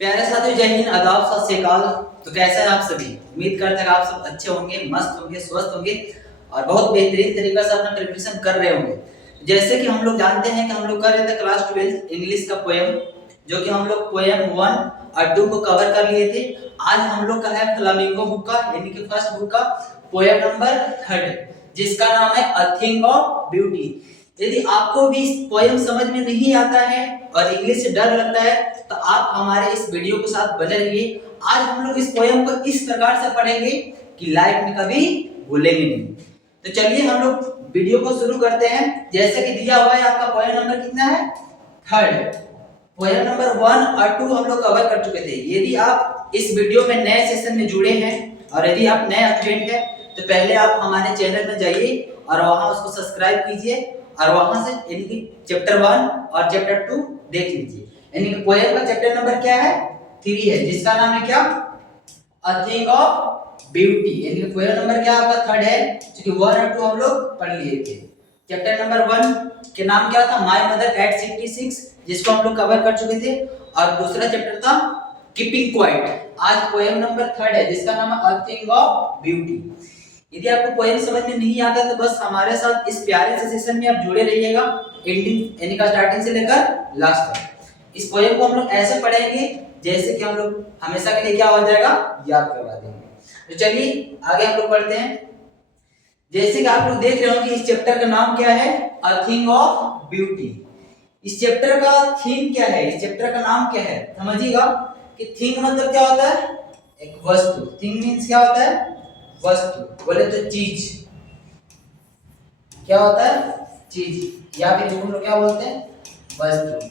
प्यारे साथियों, जय हिंद, आदाब, सत श्री अकाल। तो कैसे हैं आप सभी? उम्मीद करते हैं आप सब अच्छे होंगे, मस्त होंगे, स्वस्थ होंगे और बहुत बेहतरीन तरीके से अपना प्रिपरेशन कर रहे होंगे। जैसे कि हम लोग जानते हैं कि हम लोग कर रहे थे क्लास 12 इंग्लिश का पोएम, जो कि हम लोग पोएम 1 और 2 को कवर कर लिए थे। आज हम लोग का है फ्लामिंगो बुक का, यानी कि फर्स्ट बुक का पोएम नंबर 3, जिसका नाम है अ थिंग ऑफ ब्यूटी। यदि आपको भी पोएम समझ में नहीं आता है और इंग्लिश से डर लगता है तो आप हमारे इस वीडियो के साथ बने रहिए। आज हम लोग इस पोएम को इस प्रकार से पढ़ेंगे कि लाइफ में कभी भूलेंगे नहीं। तो चलिए हम लोग वीडियो को शुरू करते हैं। जैसे कि दिया हुआ है, आपका पोएम नंबर कितना है? 3। पोएम नंबर 1 और 2 हम लोग कवर कर चुके थे। यदि आप इस वीडियो में नए सेशन में जुड़े हैं और यदि आप नए स्टूडेंट हैं तो पहले आप हमारे चैनल में जाइए और वहां उसको सब्सक्राइब कीजिए और वहां से यानी कि चैप्टर 1 और चैप्टर 2 देख लीजिए। यानी कि पोएम का चैप्टर नंबर क्या है? 3 है, जिसका नाम है क्या? A thing of beauty. यानी कि पोएम नंबर क्या आपका 3 है, क्योंकि 1 और 2 हम लोग पढ़ लिए थे। चैप्टर नंबर 1 के नाम क्या था? माय मदर एट 66, जिसको हम लोग कवर कर चुके थे। और दूसरा चैप्टर था कीपिंग क्वाइट। आज पोएम नंबर 3 है, जिसका नाम है अ थिंग ऑफ ब्यूटी। यदि आपको पोएम समझ में नहीं आता तो बस हमारे साथ इस प्यारे से सेशन में आप जुड़े रहिएगा, एंडिंग यानी का स्टार्टिंग से लेकर लास्ट तक। इस पोएम को हम लोग ऐसे पढ़ेंगे जैसे कि हम लोग हमेशा के लिए क्या हो जाएगा, याद करवा देंगे। तो चलिए आगे हम लोग पढ़ते हैं। जैसे कि आप लोग देख रहे हो कि इस चैप्टर का नाम क्या है? A thing of beauty. इस चैप्टर का थीम क्या है? इस चैप्टर का नाम क्या है? समझिएगा कि थिंग मतलब क्या होता है? एक वस्तु। थिंग मींस क्या होता है? वस्तु। बोले तो चीज। क्या होता है? चीज, या फिर हम लोग क्या बोलते हैं? वस्तु।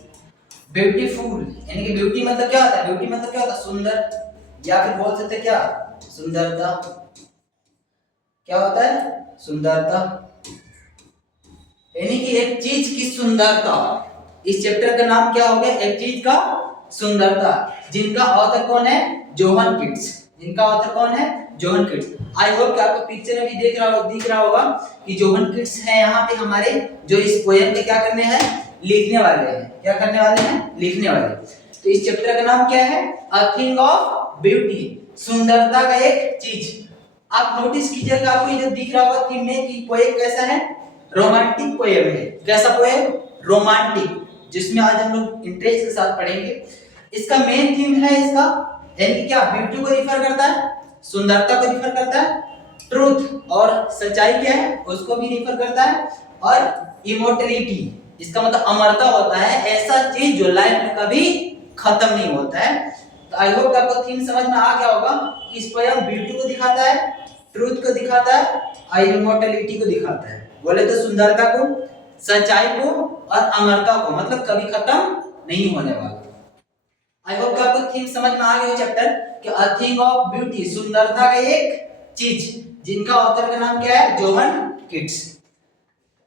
ब्यूटीफुल यानी कि ब्यूटी मतलब क्या होता है? ब्यूटी मतलब क्या होता है? सुंदर, या फिर बोल सकते क्या? सुंदरता। क्या होता है? सुंदरता, यानी कि एक चीज की सुंदरता। इस चैप्टर का नाम क्या हो गया? एक चीज का सुंदरता। जिनका ऑथर कौन है? John kits. जिनका ऑथर कौन है? John kits. आई होप कि आपको पिक्चर में भी दिख रहा होगा कि जोहन किट्स है यहाँ पे हमारे, जो इस पोएम के क्या करने हैं? लिखने वाले हैं। क्या करने वाले हैं? लिखने वाले। तो इस चैप्टर का नाम क्या है? अ थिंग ऑफ ब्यूटी, सुंदरता का एक चीज। आप नोटिस कीजिएगा, आपको ये जो दिख रहा होगा थीम में कि पोएम कैसा है? रोमांटिक पोएम है। कैसा पोएम? रोमांटिक, जिसमें आज हम लोग इंटरेस्ट के साथ पढ़ेंगे। इसका मेन थीम है इसका, यानी क्या? ब्यूटी को रिफर करता है, सुंदरता को रिफर करता है, ट्रूथ और सच्चाई क्या है उसको भी रिफर करता है, और इमोर्टलिटी, इसका मतलब अमरता होता है, ऐसा चीज जो लाइफ में कभी खत्म नहीं होता है। तो आई होप आपको थीम समझ में आ गया होगा कि इस पोएम ब्यूटी को दिखाता है, ट्रूथ को दिखाता है और इमोर्टलिटी को दिखाता है। बोले तो सुंदरता को, सच्चाई को और अमरता को, मतलब कभी खत्म नहीं होने वाला। आई होप कि आपको थीम समझ में आ गया चैप्टर कि अ थिंग ऑफ ब्यूटी, सुंदरता का एक चीज, जिनका ऑथर का नाम क्या है? John Keats.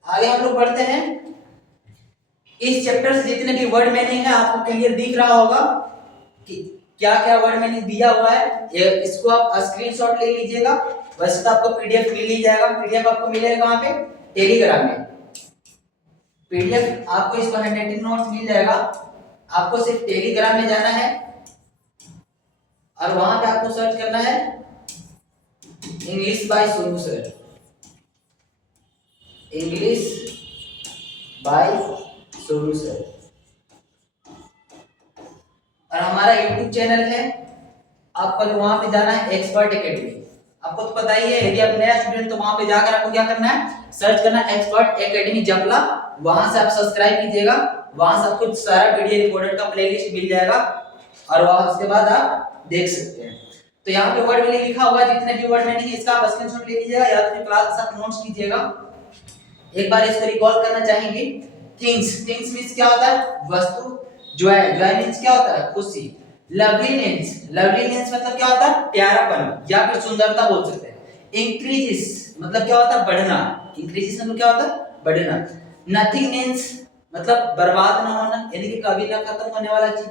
आगे हम लोग बढ़ते हैं। इस चैप्टर से जितने भी वर्ड मीनिंग है आपको क्लियर दिख रहा होगा कि क्या क्या वर्ड मीनिंग दिया हुआ है। इसको आप स्क्रीनशॉट ले लीजिएगा। वैसे तो आपको पीडीएफ मिल ही जाएगा। पीडीएफ आपको मिलेगा वहां पे टेलीग्राम में। पीडीएफ आपको इसका हैंडराइटिंग नोट्स मिल जाएगा। आपको सिर्फ टेलीग्राम में जाना है और वहां पे आपको सर्च करना है English by Sonu sir. English by Sonu sir. और हमारा यूट्यूब चैनल है, आपको वहां पे जाना है एक्सपर्ट एकेडमी। आपको तो पता ही है, यदि आप नया स्टूडेंट तो वहां पे जाकर आपको क्या करना है? सर्च करना है एक्सपर्ट एकेडमी जपला। वहां से आप सब्सक्राइब कीजिएगा। वहां से आपको सारा वीडियो रिकॉर्डेड का प्लेलिस्ट मिल जाएगा और वहां उसके बाद आप देख सकते हैं। तो यहाँ पे वर्ड मीनिंग लिखा हुआ है, जितने भी वर्ड मीनिंग है इसका आप स्क्रीनशॉट ले लीजिएगा या तो क्लास के साथ नोट्स कीजिएगा। एक बार इसको रिकॉल करना चाहेंगे। थिंग्स, थिंग्स मींस क्या होता है? वस्तु। जॉय, जॉय मींस क्या होता है? खुशी। लवलीनेस, लवलीनेस मतलब क्या होता है? प्यारापन या फिर सुंदरता बोल सकते हैं। इंक्रीजेस मतलब क्या होता है? बढ़ना। इंक्रीजेस मतलब क्या होता है? बढ़ना। नथिंगनेस मतलब बर्बाद ना होना, यानी कि कभी ना खत्म होने वाला चीज।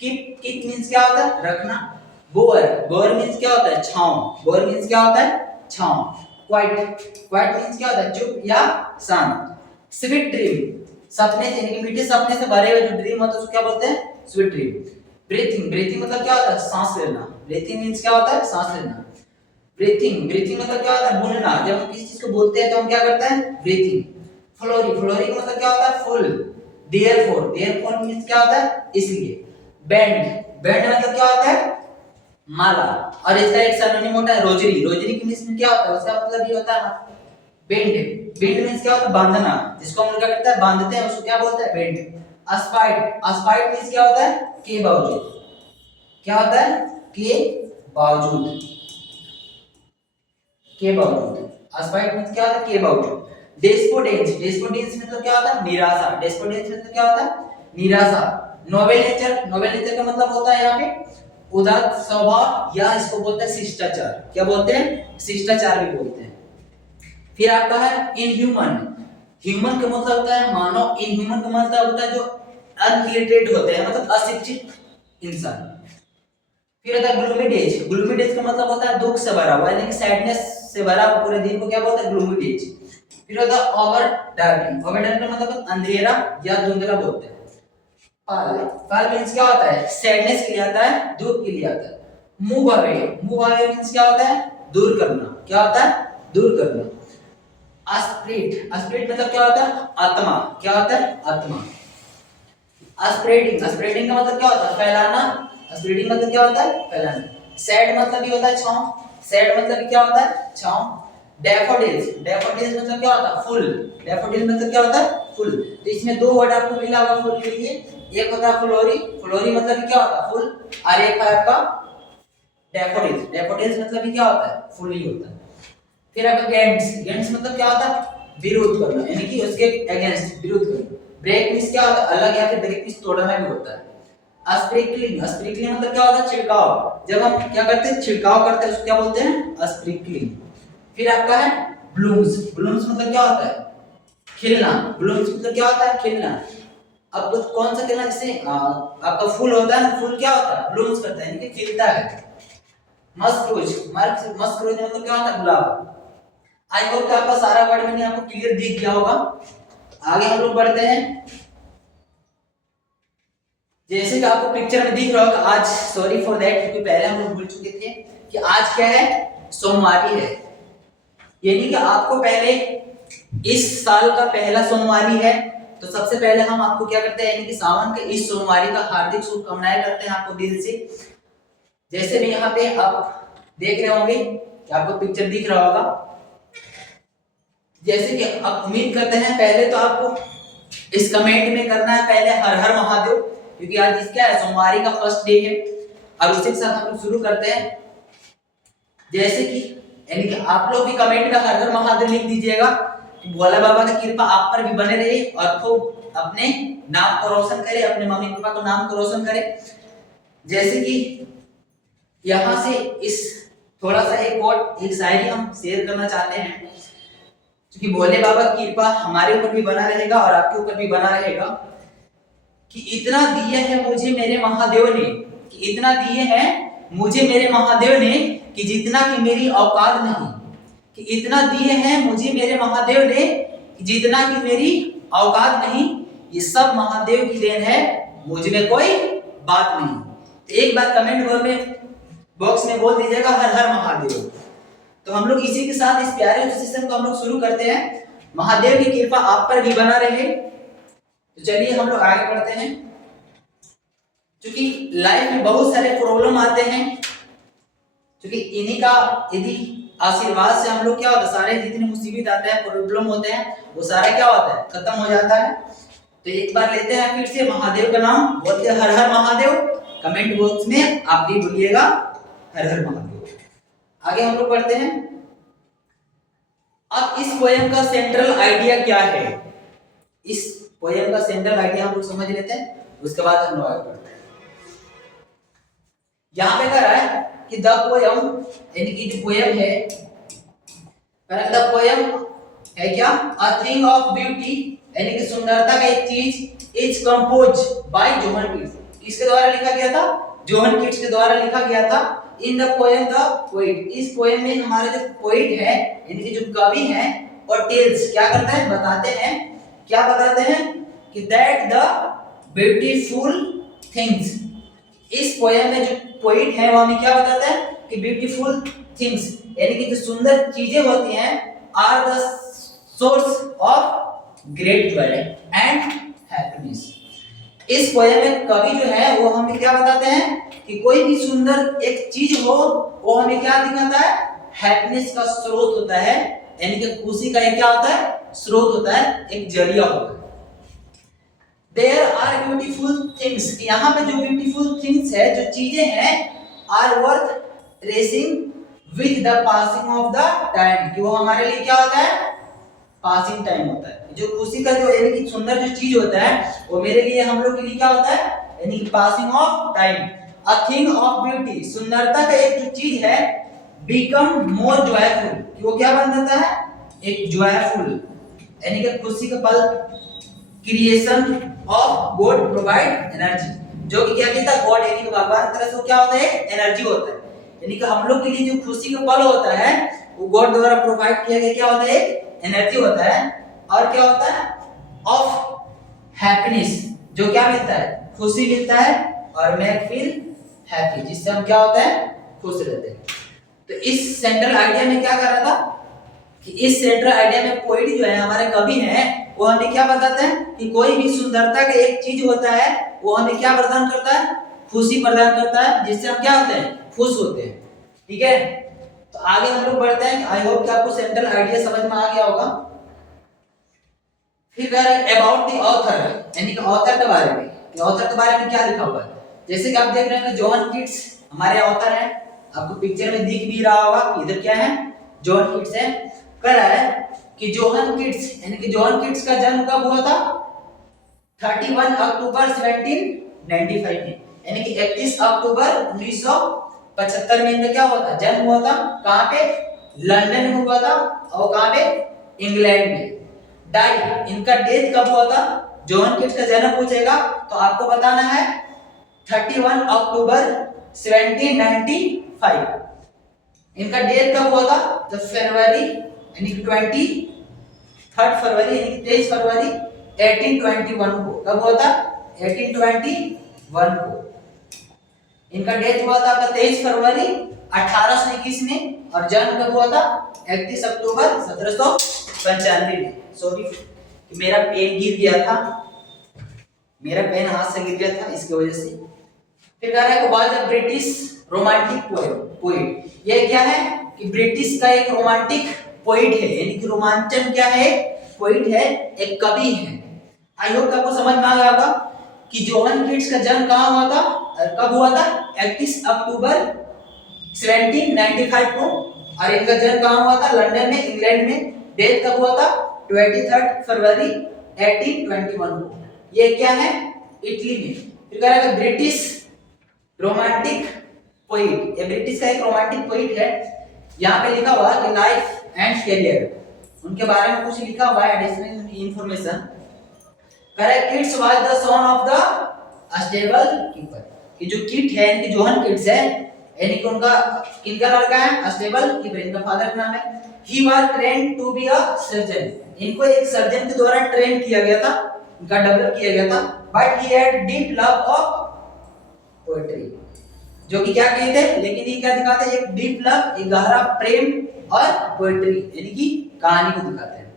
कीप, कीप मींस क्या होता है? रखना। बोर, बोर मींस क्या होता है? छांव। बोर मींस क्या होता है? छांव। क्वाइट, क्वाइट मींस क्या होता है? चुप या शांत। स्वीट ड्रीम, सपने से, यानी कि मीठे सपने से भरे हुए जो ड्रीम होता है उसको क्या बोलते हैं? Sweet dream. ब्रीथिंग, ब्रीथिंग मतलब क्या होता है? सांस लेना। ब्रीथिंग मींस क्या होता है? सांस लेना। ब्रीथिंग, ब्रीथिंग मतलब क्या होता है? बुनना। जब हम किसी चीज को बोलते हैं तो हम क्या करते हैं? ब्रीथिंग। फ्लोरी, फ्लोरी का मतलब क्या होता है? फुल। देयरफॉर, देयरफॉर मींस क्या होता है? इसलिए। बैंड, बैंड मतलब क्या होता है? माला। और इसका एक सिनोनिम होता है रोजरी। रोजरी की मींस क्या होता है? उसका मतलब ये होता है बेंड। बेंड मींस क्या होता है? बांधना। जिसको हम लोग क्या करते हैं? बांधते हैं, उसको क्या बोलते हैं? बेंड। अस्पाइट, अस्पाइट मींस क्या होता है? के बावजूद। क्या होता है? के बावजूद, के बावजूद। अस्पाइट मींस क्या होता है? के बावजूद। डेस्पोडेंस, डेस्पोडेंस मतलब क्या होता है? निराशा। डेस्पोडेंस मतलब क्या होता है? निराशा। नोबेल नेचर, नोबेल नेचर का मतलब होता है यहाँ पे उदार स्वभाव, या इसको बोलते हैं शिष्टाचार। क्या बोलते हैं? शिष्टाचार भी बोलते हैं। फिर आपका है इनह्यूमन। ह्यूमन का मतलब होता है मानव। इनह्यूमन का मतलब होता है जो अनइलिटरेट होते हैं, मतलब अशिक्षित इंसान। फिर होता है ग्लूमी डेज। ग्लूमी डेज का मतलब होता है दुख से भरा हुआ, यानी कि सैडनेस से भरा हुआ पूरे दिन को क्या बोलते हैं? Gloomy days. फिर होता है ओवर डार्किंग। ओवर डार्किंग का मतलब अंधेरा या धुंधला बोलते हैं। फाल, फाल मींस क्या होता है? सैडनेस के लिए आता है, दुख के लिए आता है। Move away, move away means क्या होता है? दूर करना। क्या होता है? दूर करना। अस्पिरिट, अस्पिरिट मतलब क्या होता है? आत्मा। क्या होता है? आत्मा। स्प्रेडिंग, स्प्रेडिंग का मतलब क्या होता है? फैलाना। स्प्रेडिंग मतलब क्या होता है? फैलाना। सैड मतलब भी होता है छांव। सैड मतलब क्या होता है? छांव। डैफोडिल्स, डैफोडिल्स मतलब क्या होता है? फूल। डैफोडिल मतलब क्या होता है? फूल। तो इसमें दो वर्ड आपको मिला होगा फूल के लिए। एक होता है फ्लोरी, फ्लोरी मतलब क्या होता है? फूल। और एक है आपका डैफोडिल्स, डैफोडिल्स मतलब भी क्या होता है? फूल ही होता है। फिर आपका गेंट्स, गेंट्स मतलब क्या होता है? विरोध करना, यानी कि उसके अगेंस्ट विरोध करना। ब्रेक मींस क्या होता है? अलग, या फिर ब्रेक मींस तोड़ना भी होता है। स्प्रिंकलिंग, स्प्रिंकलिंग मतलब क्या होता है? छिड़काव। जब हम क्या करते हैं? छिड़काव करते हैं, उसको क्या बोलते हैं? स्प्रिंकलिंग। फिर आपका है ब्लूम्स, ब्लूम्स मतलब क्या होता है? खिलना। ब्लूम्स मतलब क्या होता है? खिलना। अब तो कौन सा खिलना? जैसे आपका फूल होता है ना, फूल क्या होता है? ब्लूम्स करता है, यानी कि खिलता है। मस्क रोज, मस्क रोज मतलब क्या होता है? गुलाब। आई होप कि आपका सारा वर्ड मैंने आपको क्लियर दिख गया होगा। आगे हम लोग बढ़ते हैं। जैसे कि आपको पिक्चर में दिख रहा होगा आज, सॉरी फॉर दैट, क्योंकि पहले हम लोग भूल चुके थे कि आज क्या है? सोमवारी है। यानी कि आपको पहले इस साल का पहला सोमवारी है, तो सबसे पहले हम आपको क्या करते हैं? यानी कि सावन के इस सोमवारी का हार्दिक शुभकामनाएं करते हैं आपको दिल से। जैसे भी यहाँ पे आप देख रहे होंगे कि आपको पिक्चर दिख रहा होगा, जैसे कि आप उम्मीद करते हैं, पहले तो आपको इस कमेंट में करना है पहले हर हर महादेव, क्योंकि आज इस क्या है? सोमवारी का फर्स्ट डे है। और उसी के साथ हम लोग शुरू करते हैं। जैसे कि यानी कि आप लोग भी कमेंट में हर हर महादेव लिख दीजिएगा कि भोला बाबा की कृपा आप पर भी बने रहे और खूब अपने नाम को रोशन करे, अपने मम्मी पापा को नाम को रोशन करे। जैसे कि यहाँ से इस थोड़ा सा एक कोट, एक शायरी हम शेयर करना चाहते हैं, क्योंकि भोले बाबा की कृपा हमारे ऊपर भी बना रहेगा और आपके ऊपर भी बना रहेगा। कि इतना दिए हैं मुझे मेरे महादेव ने, कि इतना दिए हैं मुझे मेरे महादेव ने, कि जितना कि मेरी औकात नहीं। कि इतना दिए हैं मुझे मेरे महादेव ने, कि जितना कि मेरी औकात नहीं। ये सब महादेव की देन है, मुझ में कोई बात नहीं। तो एक बार कमेंट बॉक्स में बोल दीजिएगा हर हर महादेव। तो हम लोग इसी के साथ इस प्यारे सेशन को हम लोग शुरू करते हैं। महादेव की कृपा आप पर भी बना रहे। तो चलिए हम लोग आगे बढ़ते हैं। क्योंकि लाइफ में बहुत सारे प्रॉब्लम आते हैं, क्योंकि इन्हीं का यदि आशीर्वाद से हम लोग क्या होता है, सारे जितने मुसीबत आते हैं, प्रॉब्लम होते हैं, वो सारा क्या होता है? खत्म हो जाता है। तो एक बार लेते हैं फिर से महादेव का नाम, बोलते हैं हर हर महादेव। कमेंट बॉक्स में आप भी बोलिएगा हर हर महादेव। आगे हम लोग बढ़ते हैं। अब इस पोयम का सेंट्रल आइडिया क्या है? इस पोयम का सेंट्रल आइडिया हम लोग समझ लेते हैं, उसके बाद हम लोग आगे बढ़ते हैं। यहां पे कह रहा है कि द पोयम, यानी कि जो पोयम है, द पोयम है क्या? अ थिंग ऑफ ब्यूटी, यानी कि सुंदरता का एक चीज, is compose bye Johan Keats. किसके द्वारा लिखा गया था? जोहन कीट्स के द्वारा लिखा गया था। In the poem the poet, इस पोयम में हमारे जो पोएट है, यानी कि जो कवि है, और टेल्स क्या करता है? बताते हैं। क्या बताते हैं? कि दैट द ब्यूटीफुल थिंग्स, इस पोयम में जो पोइट है वो हमें क्या बताता है कि ब्यूटीफुल थिंग्स यानी कि जो सुंदर चीजें होती हैं are the source of great joy and happiness. इस पोयम में कवि जो है वो हमें क्या बताते हैं कि कोई भी सुंदर एक चीज हो वो हमें क्या दिखाता है, हैप्पीनेस का स्रोत होता है, यानी कि खुशी का एक क्या होता है, स्रोत होता है, एक जरिया होता है। There are beautiful things, यहाँ पे जो beautiful things है, जो चीजें हैं, are worth tracing with the passing of the time, कि वो हमारे लिए क्या होता है, पासिंग टाइम होता है। जो खुशी का जो यानी कि सुंदर जो चीज होता है वो मेरे लिए हम लोग के लिए क्या होता है, यानी कि passing of time. A thing of beauty, सुंदरता का एक जो चीज है, बिकम मोर जॉयफुल, कि वो क्या बन जाता है, एक जॉयफुल यानी कि खुशी का पल। Creation of God provide energy, जो कि क्या कहता है, गॉड यानी कि भगवान की तरफ से क्या होता है, एनर्जी होता है, यानी कि हम लोग के लिए जो खुशी का पल होता है वो गॉड द्वारा प्रोवाइड किया गया क्या होता है, एनर्जी होता है। और क्या होता है, ऑफ हैप्पीनेस, जो क्या मिलता है, खुशी मिलता है, और मेक फील हैप्पी, जिससे हम क्या होता है, खुश रहते हैं। तो इस सेंट्रल आइडिया में क्या कर रहा था कि इस सेंट्रल आइडिया में पोइट जो है, हमारे कवि हैं, वो हमें क्या बताते हैं कि कोई भी सुंदरता का एक चीज होता है वो हमें क्या प्रदान करता है, खुशी प्रदान करता है, जिससे हम क्या होते हैं, खुश होते हैं। ठीक है, तो आगे हम लोग बढ़ते हैं। आई होप कि आपको सेंट्रल आइडिया समझ में आ गया होगा। फिर अबाउट द ऑथर, यानी कि ऑथर के बारे में, कि ऑथर के बारे में क्या लिखा हुआ है। जैसे कि आप देख रहे हैं जॉन किट्स हमारे ऑथर हैं, आपको पिक्चर में दिख भी रहा होगा कि इधर क्या है, जॉन किट्स है। कह रहा है कि जोहन किट्स, यानी कि जॉन किट्स का जन्म कब हुआ था, 31 अक्टूबर 1795 में, यानी कि 31 अक्टूबर 1975 में इनका क्या हुआ था, जन्म हुआ था। कहां पे, लंदन में हुआ था, और कहां पे, इंग्लैंड में। डाई, इनका डेथ कब हुआ था, जॉन किट्स का जन्म पूछेगा तो आपको बताना है 31 अक्टूबर 1795। इनका डेथ कब हुआ था, तो फरवरी यानी कि 23 फरवरी यानी कि 23 फरवरी 1821 को। कब हुआ था, 1821 को इनका डेथ हुआ था, आपका 23 फरवरी 1821 में। और जन्म कब हुआ था, 31 अक्टूबर 1795 में। सॉरी मेरा पेन गिर गया था, मेरा पेन हाथ से गिर गया था, इसकी वजह से। फिर कह रहा है was a British romantic poet, ये क्या है कि ब्रिटिश का एक रोमांटिक पोएट है, यानी कि रोमांचन क्या है, पोएट है, एक कवि है। आई होप आपको समझ में आ गया होगा कि जोहन किट्स का जन्म कहां हुआ था, कब हुआ था, 31 अक्टूबर 1795 को। और इनका जन्म कहां हुआ था, लंदन में, इंग्लैंड में। डेथ कब हुआ था, 23 फरवरी 1821 को। ये क्या है, इटली में। फिर कह रहा है ब्रिटिश रोमांटिक पोएट, ये ब्रिटिश का एक रोमांटिक पोएट है। यहाँ पे लिखा हुआ है कि लाइफ एंड कैरियर, उनके बारे में कुछ लिखा हुआ है एडिशनल इंफॉर्मेशन। कह रहा है Keats was the son of the stable keeper, कि जो किट है यानी कि जोहन किट्स है, यानी कि उनका किनका लड़का है, स्टेबल कीपर, इनका फादर का नाम है। He was trained to be a surgeon, इनको एक सर्जन के द्वारा ट्रेन किया गया था, इनका डेवलप किया गया था। But he had deep love of poetry, जो कि क्या कहते हैं, लेकिन ये क्या दिखाते हैं, एक डीप लव, एक गहरा प्रेम और पोएट्री यानी कि कहानी को दिखाते हैं।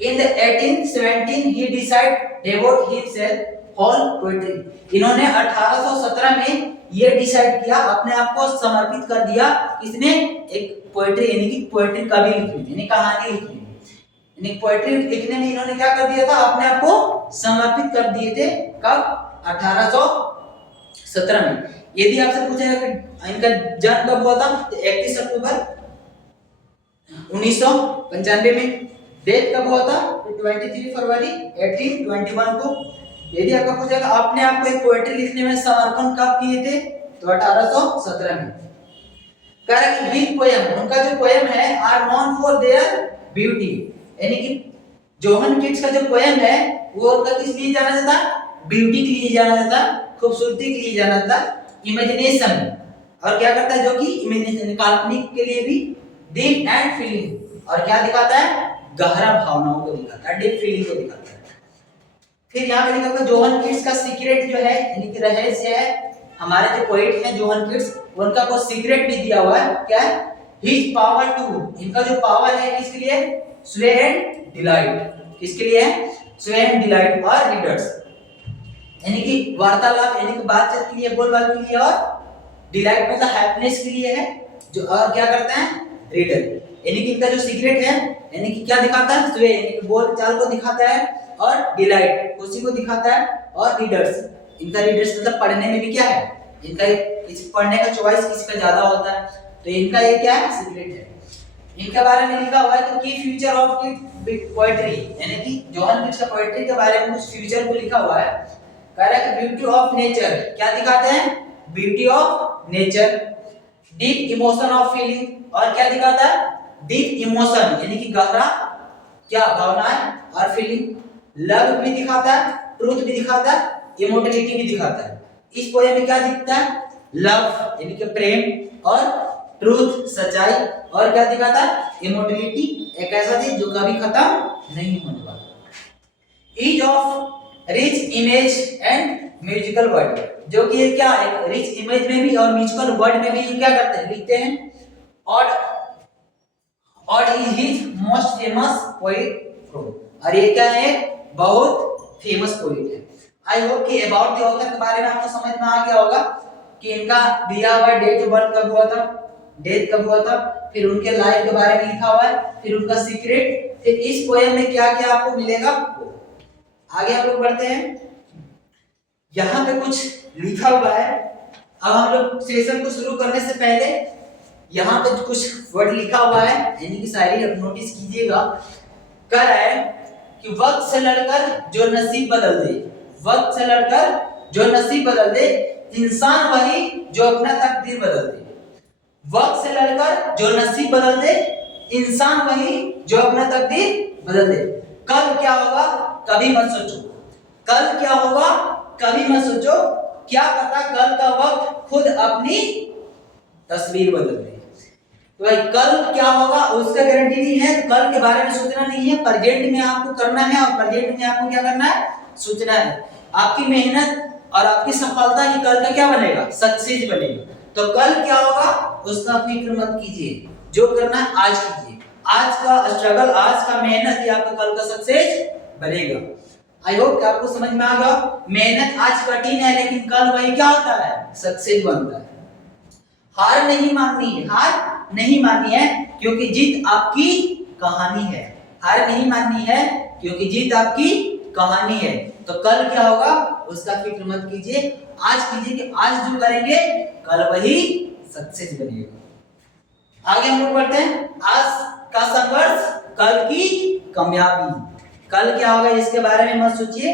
In the 1817 he decided devote himself all poetry, इन्होंने 1817 में ये डिसाइड किया, अपने आप को समर्पित कर दिया, किसने, एक पोएट्री यानी कि पोएट्री कवि लिखनी, यानी कहानी लिखनी, यानी पोएट्री लिखने में इन्होंने क्या कर दिया था, अपने आप को समर्पित कर दिए थे। कब, 1817 में। यदि आपसे पूछेगा कि इनका जन्म कब हुआ था, तो 31 अक्टूबर 1995 में। डेथ कब हुआ था, तो 23 फरवरी 1821 को। यदि आपका पूछेगा आपने आपको एक पोएट्री लिखने में समर्पण कब किए थे, तो 1817 में। कह रहा है कि हिज पोएम, उनका जो पोएम है, are known for their beauty, यानी कि जोहन किट्स का जो पोएम है वो उनका किस लिए जाना जाता, ब्यूटी के लिए जाना जाता, खूबसूरती के लिए जाना जाता, इमेजिनेशन, और क्या करता है, जो कि इमेजिनेशन काल्पनिक के लिए भी, डीप एंड फीलिंग, और क्या दिखाता है, गहरा भावनाओं को दिखाता है, डीप फीलिंग को दिखाता है। फिर यहाँ पे लिखा हुआ जोहन किट्स का सीक्रेट जो है, यानी कि रहस्य है, हमारे जो पोइट हैं जोहन किट्स, उनका कुछ सीक्रेट भी दिया हुआ है। क्या है? हिज पावर टू, इनका जो पावर है किसके लिए? स्वे एंड डिलाइट। किसके लिए है? स्वे एंड डिलाइट और रीडर्स, यानी कि वार्तालाप, यानी कि बातचीत के लिए, बोलबाल के लिए, और डिलाइट मतलब हैप्पीनेस के लिए है, जो और क्या करते हैं? रीडर। यानी कि इनका जो सीक्रेट है, यानी कि क्या दिखाता है? स्वे यानी कि बोल चाल को दिखाता है, और डिलाइट खुशी को दिखाता है, और रीडर्स, इनका रीडर्स मतलब पढ़ने में भी क्या है? इनका किसी पढ़ने का चॉइस किसी का ज्यादा होता है, तो इनका ये क्या है? सीक्रेट है। इनके बारे में लिखा हुआ है कि की फ्यूचर ऑफ पोएट्री, यानी कि जोहन किट्स का पोएट्री के बारे में कुछ फ्यूचर को लिखा हुआ है। कह रहा है कि ब्यूटी ऑफ नेचर, क्या दिखाते हैं? Beauty of nature, deep emotion of feeling, और क्या दिखाता है? डीप इमोशन यानी कि गहरा क्या भावनाएं और फीलिंग, लव भी दिखाता है, ट्रूथ भी दिखाता है, इमोर्टलिटी भी दिखाता है। इस पोएम में क्या दिखता है? लव यानी कि प्रेम, और ट्रूथ सच्चाई, और क्या दिखाता है? इमोर्टलिटी, एक ऐसा चीज जो कभी खत्म नहीं होने वाला। Ease of rich image and musical word, जो कि ये क्या है? रिच इमेज में भी और म्यूजिकल वर्ड में भी ये क्या करते हैं? लिखते हैं। और is his most famous poet from, और ये क्या है? बहुत फेमस पोएट है। आई होप कि अबाउट द ऑथर के बारे में आपको समझ में आ गया होगा कि इनका दिया हुआ डेट ऑफ बर्थ कब हुआ था, डेथ कब हुआ था, फिर उनके लाइफ के बारे में लिखा हुआ है, फिर उनका सीक्रेट, फिर इस पोएम में क्या क्या आपको मिलेगा। आगे हम लोग बढ़ते हैं। यहाँ पे कुछ लिखा हुआ है। अब हम लोग सेशन को शुरू करने से पहले यहाँ पे कुछ वर्ड लिखा हुआ है, यानी कि शायरी आप नोटिस कीजिएगा। कह रहा है कि वक्त से लड़कर जो नसीब बदल दे, वक्त से लड़कर जो नसीब बदल दे, इंसान वही जो अपना तकदीर बदल दे। वक्त से लड़कर जो नसीब बदल दे, इंसान वही जो अपना तकदीर बदल दे। कल क्या होगा कभी मत सोचो, कल क्या होगा कभी मत सोचो, क्या पता कल का वक्त खुद अपनी तस्वीर बदल दे। तो भाई कल क्या होगा उसका गारंटी नहीं है, तो कल के बारे में सोचना नहीं है, प्रेजेंट में आपको करना है, और प्रेजेंट में आपको क्या करना है? सोचना है। आपकी मेहनत और आपकी सफलता ही कल का क्या बनेगा? सक्सेस बनेगा। तो कल क्या होगा उसका फिक्र मत कीजिए, जो करना है आज कीजिए। आज का स्ट्रगल, आज का मेहनत ही आपका कल का सक्सेस बनेगा। आई होप कि आपको समझ में आ गया। मेहनत आज कठिन है, लेकिन कल वही क्या होता है? सक्सेस बनता है। हार नहीं माननी है, हार नहीं माननी है, क्योंकि जीत आपकी कहानी है। हार नहीं माननी है क्योंकि जीत आपकी कहानी है। तो कल क्या होगा उसका फिक्र मत कीजिए, आज कीजिए कि आज जो करेंगे कल वही सक्सेस बनेगा। आगे हम लोग बढ़ते हैं। आज का संघर्ष कल की कामयाबी। कल क्या होगा इसके बारे में मत सोचिए,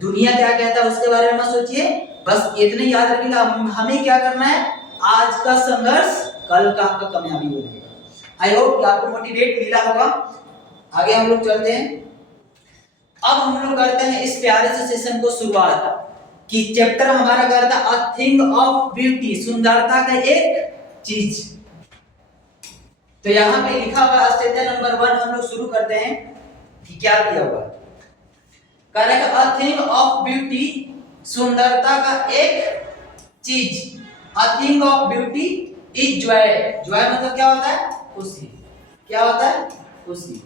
दुनिया क्या कहता है उसके बारे में मत सोचिए, बस इतने याद रखिएगा हमें क्या करना है? आज का संघर्ष कल का आपका कामयाबी बनेगा। आई होप कि आपको मोटिवेट मिला होगा। आगे हम लोग चलते हैं। अब हम लोग करते हैं इस प्यारे से सेशन को शुरुआत कि चैप्टर हमारा करता है अ थिंग ऑफ ब्यूटी, सुंदरता का एक चीज। तो यहाँ पे लिखा हुआ स्टेटमेंट नंबर 1 हम लोग शुरू करते हैं कि क्या दिया हुआ है। कह रहा है अ थिंग ऑफ ब्यूटी, सुंदरता का एक चीज। A thing of beauty is Joy. Joy मतलब क्या होता है? खुशी। क्या होता है? खुशी।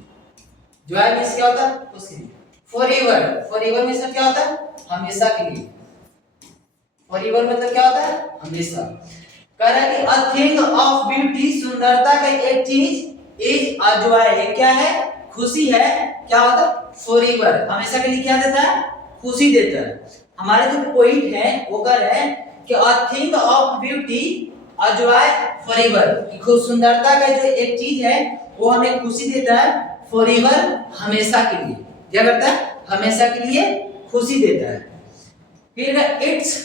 जॉय मींस क्या होता है? खुशी। फॉरएवर, फॉरएवर मींस क्या होता है? हमेशा के लिए। फॉरएवर मतलब क्या होता है? हमेशा। कह रहा है कि अ थिंग ऑफ ब्यूटी, सुंदरता का एक चीज, इज अ जॉय, क्या है? खुशी है। क्या होता है? फॉरएवर, हमेशा के लिए क्या देता है? खुशी देता है। हमारे जो पॉइंट है वो कह रहे हैं कि a thing of beauty a joy forever, कि सुंदरता का जो एक चीज है वो हमें खुशी देता है, फॉरएवर हमेशा के लिए। क्या करता है? हमेशा के लिए खुशी देता है। फिर इट्स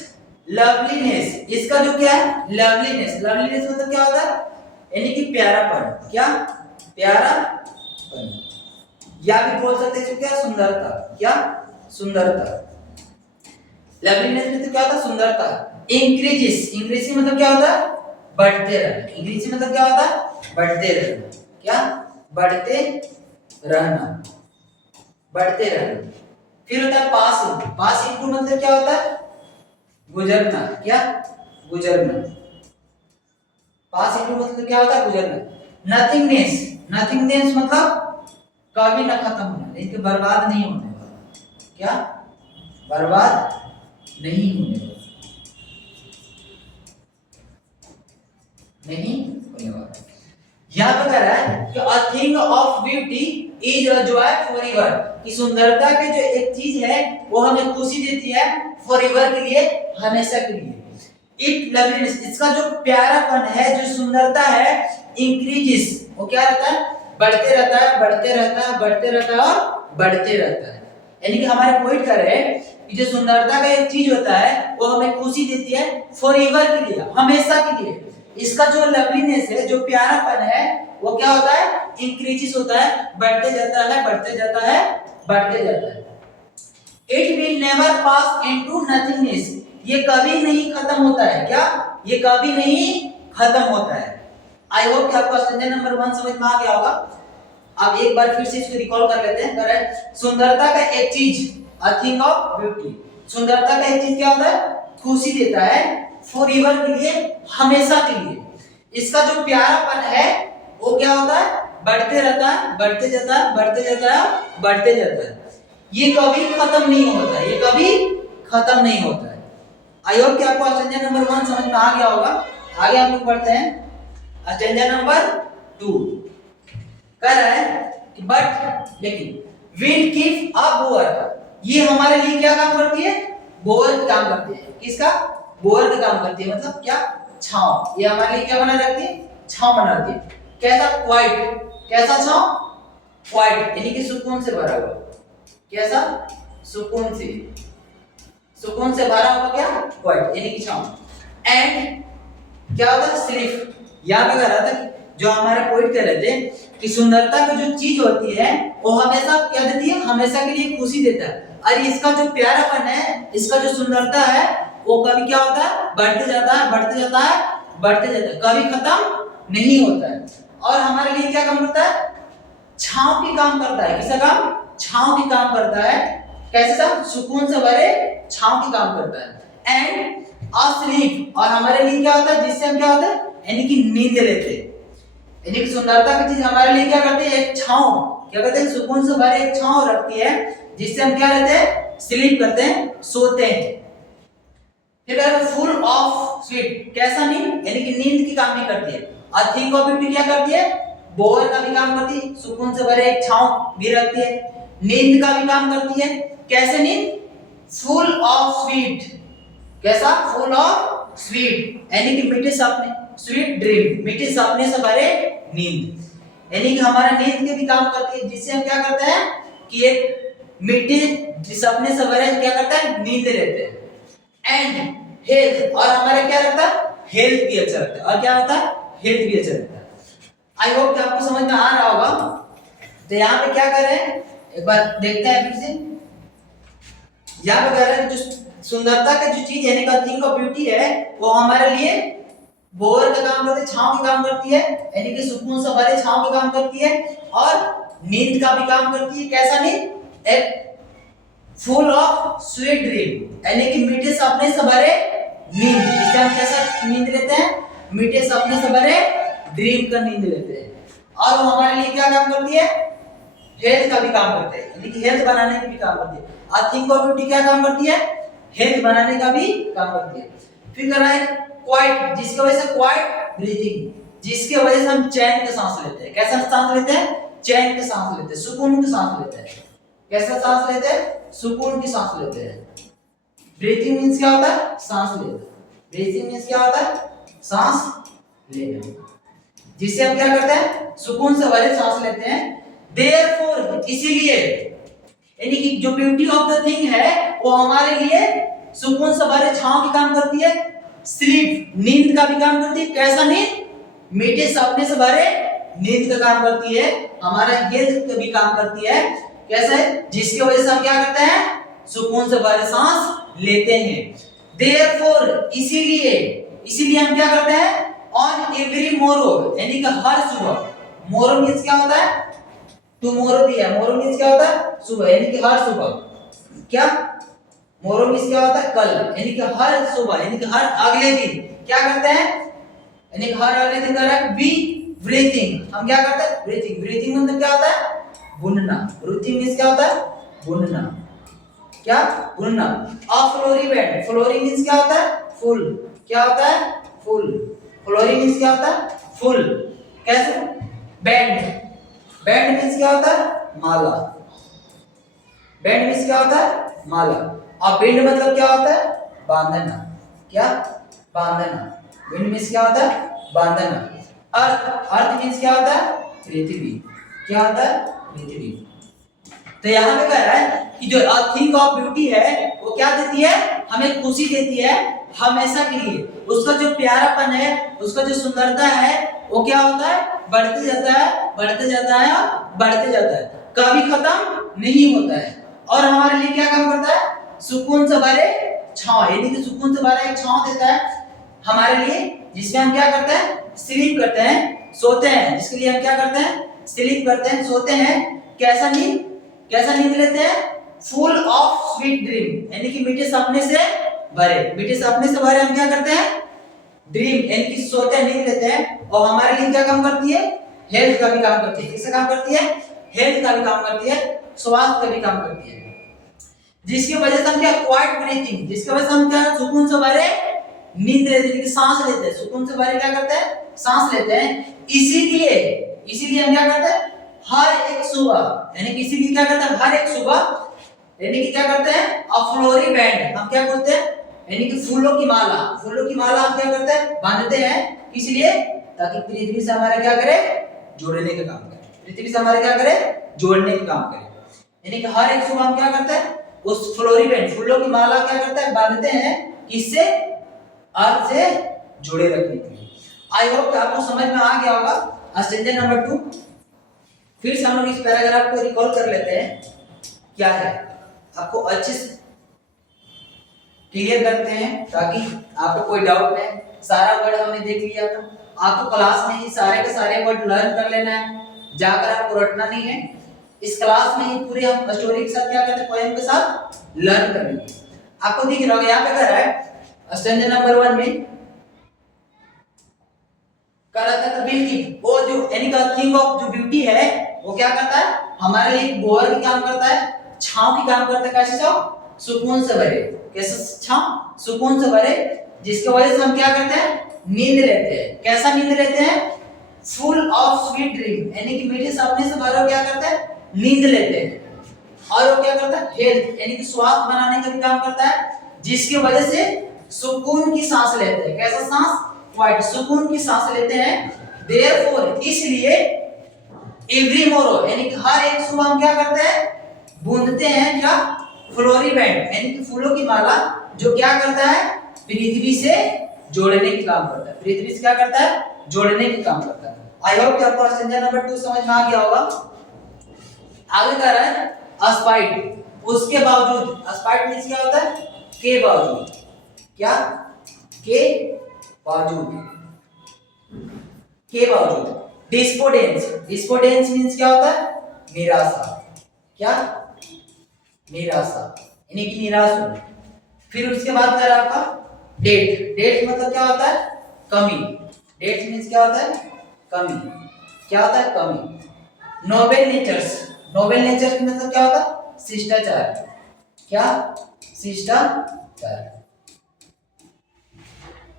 लवलीनेस, इसका जो क्या है? लवलीनेस। लवलीनेस मतलब क्या होता है? यानी कि प्यारापन। क्या? प्यारापन, या भी बोल सकते हैं क्या? सुंदरता। क्या? सुंदरता। लवलीनेस में तो क्या होता है? सुंदरता। इंक्रीजेस, इंक्रीजिंग मतलब क्या होता है? बढ़ते रहना। इंक्रीजिंग मतलब क्या होता है? बढ़ते रहना। क्या? बढ़ते रहना, बढ़ते रहना। फिर होता है पासिंग। पासिंग टू मतलब क्या होता है? गुजरना। क्या? गुजरना। पास इनटू मतलब क्या होता है? गुजरना। नथिंगनेस, नथिंगनेस मतलब कभी ना खत्म होना, लेकिन बर्बाद नहीं होने वाला। क्या? बर्बाद नहीं होने वाला, नहीं होने वाला। यहाँ पे कह रहा है कि a thing of beauty is a joy for ever, कि सुंदरता के जो एक चीज है वो हमें खुशी देती है फॉर एवर के लिए, हमेशा के लिए। इट लवलीनेस, इसका जो प्यारापन है, जो सुंदरता है, इंक्रीजेस, वो क्या रहता है? बढ़ते रहता है, बढ़ते रहता है, बढ़ते रहता है और बढ़ते रहता है। यानी कि हमारे पॉइंट कर रहे हैं कि जो सुंदरता का एक चीज होता है वो हमें खुशी देती है फॉर एवर के लिए, हमेशा के लिए। इसका जो लवलीनेस है, जो प्यारापन है, वो क्या होता है? इंक्रीजेस होता है, बढ़ते जाता है, बढ़ते जाता है, बढ़ते जाता है। It will never pass into nothingness, ये कभी नहीं खत्म होता है। क्या? ये कभी नहीं खत्म होता है। आई होप कि आपको स्टेंजा नंबर 1 समझ में आ गया होगा। अब एक बार फिर से इसको रिकॉल कर लेते हैं। करेक्ट? सुंदरता का एक चीज, अ थिंग ऑफ ब्यूटी, सुंदरता का एक चीज क्या होता है? खुशी देता है फॉर एवर के लिए, हमेशा के लिए। इसका जो प्यारापन है वो क्या होता है? बढ़ते रहता है, बढ़ते जाता है, बढ़ते जाता है, बढ़ते जाता है। ये कभी खत्म नहीं होता है, ये कभी खत्म नहीं होता है। आई होप कि आपको स्टेंजा नंबर 1 समझ में आ गया होगा। आगे हम लोग बढ़ते हैं स्टेंजा नंबर 2। कह रहा है कि बट, लेकिन विल कीप अ बोअर, ये हमारे लिए क्या काम करती है? बोअर का काम करती है। किसका? बोअर का काम करती है, मतलब क्या? छांव। ये हमारे लिए क्या बना रखती है? छांव बना रखती है। कैसा? क्वाइट। कैसा छांव? क्वाइट, यानी कि सुकून से भरा हुआ। कैसा? सुकून से, सुकून से भरा हुआ क्या? क्वाइट, यानी कि छांव। एंड क्या होता है? सिर्फ यहां पे कह रहा था कि जो हमारे पॉइंट कह रहे थे कि सुंदरता की जो चीज होती है वो हमेशा क्या देती है? हमेशा के लिए खुशी देता है। और इसका जो प्यारापन है, इसका जो सुंदरता है, वो कभी क्या होता है? बढ़ते जाता है, बढ़ते जाता है, बढ़ते जाता है, कभी खत्म नहीं होता है। और हमारे लिए क्या काम करता है? छांव की काम करता है। किसका काम? छांव की काम करता है। कैसे साहब? सुकून से भरे छांव की काम करता है। एंड अस्लीप, और हमारे लिए क्या होता है? जिससे हम क्या होता है? यानी कि नींद लेते हैं। यानी कि सुंदरता की चीज हमारे लिए क्या करती है? एक छांव, क्या कहते हैं? सुकून से भरे एक छांव रखती है, जिससे हम क्या लेते हैं? स्लीप करते हैं, सोते हैं। फिर फुल ऑफ स्वीट, कैसा? नींद, यानी कि नींद की काम भी करती है। और थिंक ऑफ ब्यूटी क्या करती है? बोअर का भी काम करती है, सुकून से भरे एक छांव भी रखती है। नींद का भी काम करती है। कैसे नींद? Full of sweet. कैसा? फुल ऑफ स्वीट, यानी कि मीठे सपने, स्वीट ड्रीम, मीठे सपने से भरे नींद। यानी कि हमारा नींद के भी काम करती है, जिससे हम क्या करते हैं कि एक मीठे सपने से भरे क्या करते हैं? नींद लेते हैं। एंड हेल्थ, और हमारा क्या रहता है? हेल्थ भी अच्छा रहता है। और क्या होता है? हेल्थ भी अच्छा रहता है। आई होप कि आपको समझ में आ रहा होगा। तो यहाँ पे क्या कर रहे हैं, एक बार देखते हैं फिर से। यहाँ पे कह रहे हैं जो सुंदरता का जो चीज है, यानी थिंग ऑफ ब्यूटी है, वो हमारे लिए बोअर का काम करती है, छांव का काम करती है, यानी कि सुकून से भरे छांव का काम करती है। और नींद का भी काम करती है। कैसा नींद? एक फुल ऑफ स्वीट ड्रीम, यानी कि मीठे सपने से भरे नींद। जिससे हम कैसा नींद लेते हैं? मीठे सपने से भरे ड्रीम का नींद लेते हैं। और वो हमारे लिए क्या काम करती है? हेल्थ का भी काम करते हैं, यानी कि हेल्थ बनाने की भी काम करती है। और थिंक ऑफ ब्यूटी क्या काम करती है? हेल्थ बनाने का भी काम करती है। फिर कर रहा है क्वाइट, जिसकी वजह से क्वाइट ब्रीथिंग, जिसकी वजह से हम चैन के सांस लेते हैं। कैसा सांस लेते हैं? चैन के सांस लेते हैं, सुकून की सांस लेते हैं। कैसा सांस लेते हैं? सुकून की सांस लेते हैं। ब्रीथिंग मींस क्या होता है? सांस लेना। ब्रीथिंग मींस क्या होता है? सांस लेना, जिससे हम क्या करते हैं? सुकून से भरे सांस लेते हैं। देयरफॉर, इसीलिए, यानी कि जो ब्यूटी ऑफ द थिंग है वो हमारे लिए सुकून से भरे छांव की काम करती है। स्लीप, नींद का भी काम करती है। कैसा नींद? मीठे सपने से भरे नींद का काम करती है। हमारा हेल्थ का भी काम करती है। कैसे? जिसकी वजह से हम क्या करते हैं? सुकून से भरे सांस लेते हैं। देयरफॉर, इसीलिए, इसीलिए हम क्या करते हैं? ऑन एवरी मोरो, यानी कि हर सुबह। मोरो मींस क्या होता है? टुमारो दिया, मोरो मींस क्या होता है? सुबह, यानी कि हर सुबह। क्या? मोरो मींस क्या होता है? कल, यानी कि हर सुबह, यानी कि हर अगले दिन क्या करते हैं, यानी हर एवरीथिंग कर रहा है बी ब्रीथिंग, हम क्या करते हैं ब्रीथिंग, ब्रीथिंग मतलब क्या होता है बुनना, ब्रीथिंग मींस क्या होता है बुनना, क्या बुनना। अ फ्लोरी बैंड, फ्लोरी मींस क्या होता है फुल, क्या होता है फुल, फ्लोरी मींस क्या होता है फुल, कैसे बैंड, बैंड मींस क्या होता है माला, बैंड मींस क्या होता है माला। और बिंड मतलब क्या होता है बांधना, क्या बांधना, बिंड मींस क्या होता है बांधना। अर्थ, अर्थ मींस क्या होता है पृथ्वी, क्या होता है पृथ्वी। तो यहाँ पे कह रहा है कि जो थिंग ऑफ ब्यूटी है वो क्या देती है हमें खुशी देती है हमेशा के लिए, उसका जो प्यारापन है उसका जो सुंदरता है वो क्या होता है बढ़ते जाता है बढ़ते जाता है और बढ़ते जाता है, कभी खत्म नहीं होता है। और हमारे लिए क्या काम करता है सुकून से भरे छांव, यानी कि सुकून से भरा एक छांव देता है हमारे लिए, जिसमें हम क्या करते हैं स्लीप करते हैं सोते हैं, जिसके लिए हम क्या करते हैं स्लीप करते हैं सोते हैं। कैसा नींद, कैसा नींद लेते हैं फुल ऑफ स्वीट ड्रीम, यानी कि मीठे सपने से भरे, मीठे सपने से भरे हम क्या करते हैं ड्रीम, यानी कि सोते हैं नींद लेते हैं। और हमारे लिए क्या काम करती है हेल्थ का भी काम करती है, किसका काम करती है हेल्थ का भी काम करती है, स्वास्थ्य का भी काम करती है। जिसकी वजह से हम क्या क्वाइट ब्रीथिंग, जिसकी वजह से हम क्या सुकून से भरे नींद लेते हैं, सांस लेते हैं, सुकून से भरे क्या करते हैं सांस लेते हैं। इसीलिए हम क्या करते हैं हर एक सुबह, यानी कि इसीलिए क्या करते हैं हर एक सुबह, यानी कि क्या करते हैं अ फ्लोरी बैंड, हम क्या बोलते हैं यानी कि फूलों की माला, फूलों की माला हम क्या करते हैं बांधते हैं, किस लिए ताकि पृथ्वी से हमारा क्या करे जोड़ने का काम करे, पृथ्वी से हमारा क्या करे जोड़ने का काम करे। यानी कि हर एक सुबह हम क्या करते हैं उस फ्लोरी बैंड फूलों की माला क्या करते हैं बांधते हैं, किससे अर्थ से जुड़े रखने के लिए। आई होप कि आपको समझ में आ गया होगा। स्टेंजर नंबर 2 फिर से हम लोग इस पैराग्राफ को रिकॉल कर लेते हैं क्या है, आपको अच्छे से क्लियर करते हैं ताकि आपको कोई डाउट नहीं। सारा वर्ड हमने देख लिया था, आपको क्लास में ही सारे के सारे वर्ड लर्न कर लेना है, जाकर आपको रटना नहीं है। इस क्लास में ही पूरे हम स्टोरी के साथ क्या करते हैं पोएम के साथ लर्न कर लेंगे। आपको दिख रहा होगा यहाँ पे कह रहा है स्टैंजा नंबर 1 में कह रहा था कि वो जो यानी का थिंग ऑफ जो ब्यूटी है वो क्या करता है हमारे लिए बोअर की काम करता है, छांव की काम करता है, कैसे छांव सुकून से भरे, कैसे छांव सुकून से भरे, जिसकी वजह से हम क्या करते हैं नींद लेते हैं। कैसा नींद लेते हैं फुल ऑफ स्वीट ड्रीम, यानी कि मीठे सपने से भरे क्या करते हैं नींद लेते हैं। और वो क्या करता है हेल्थ यानी कि स्वास्थ्य बनाने का भी काम करता है, जिसकी वजह से सुकून की सांस लेते हैं। कैसा सांस क्वाइट सुकून की सांस लेते हैं। देयरफॉर इसलिए एवरी मोरो यानी कि हर एक सुबह हम क्या करते हैं बूंदते हैं क्या फ्लोरी बैंड यानी कि फूलों की माला, जो क्या करता है पृथ्वी से जोड़ने की काम करता है, पृथ्वी से क्या करता है जोड़ने की काम करता है। आई होप कि आपको स्टेंजा नंबर 2 समझ में आ गया होगा। आगे कह रहा है अस्पाइट, उसके बावजूद, अस्पाइट मींस क्या होता है के बावजूद, क्या के बावजूद, के बावजूद। डिस्पोडेंस, डिस्पोडेंस मींस क्या होता है निराशा, क्या निराशा यानी कि निराश होना। फिर उसके बाद कह रहा आपका डेट, डेट मतलब क्या होता है कमी, डेट मींस क्या होता है कमी, क्या होता है कमी। नोबेल नेचर्स, नोबेल नेचर का मतलब क्या होता है शिष्टाचार, क्या शिष्टाचार।